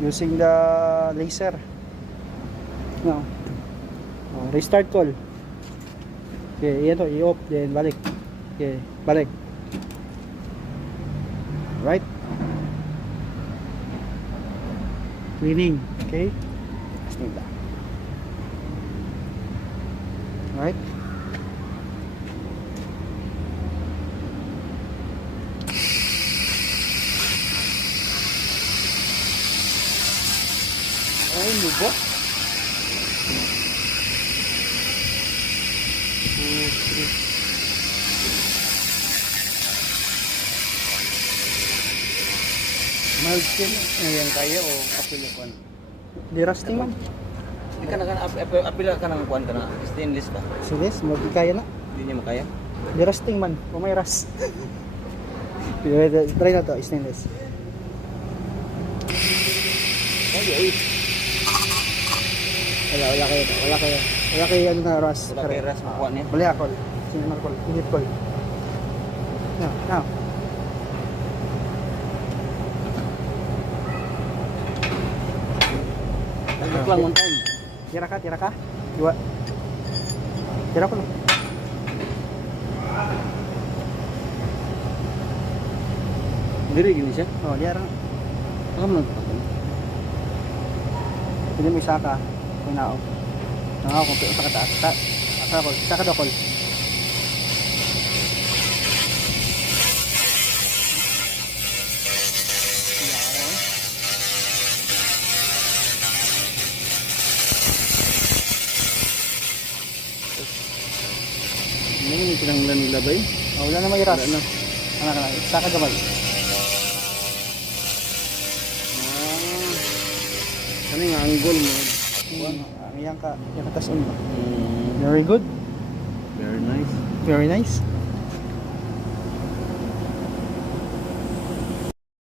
using the laser. No. Restart call. Okay, yan to, i-off, then balik. Okay, balik. Right. Cleaning. Okay. Testing lang. Right. Ay, lubok. Mild skin, ayan kaya o apilo ko. Di rusting man. Di ka na apilo ka ng kuan ka na stainless ba? Silis, magkaya na. Hindi niya makaya. Di rusting man, kung may rust. Try na to, stainless. Ay, Wala kayo ano na rust. wala kay ras makuha niya. Wala ako. Sino call? Init call. Now. Tagok lang one time. Tira ka. Dua. Tira ko lang. Diri gini siya. Oh, tira. Ako mo Pili mo isa ka. Pinao. Nangako kung sa kataas. Sa ka call. Ano pinanglan nila ba yun? Oh, wala na may rust. Wala na. Ano. Sa ka gamay. Ano yung angle mo? Yan ka taas mo. Mm, Very good. very nice. Very nice.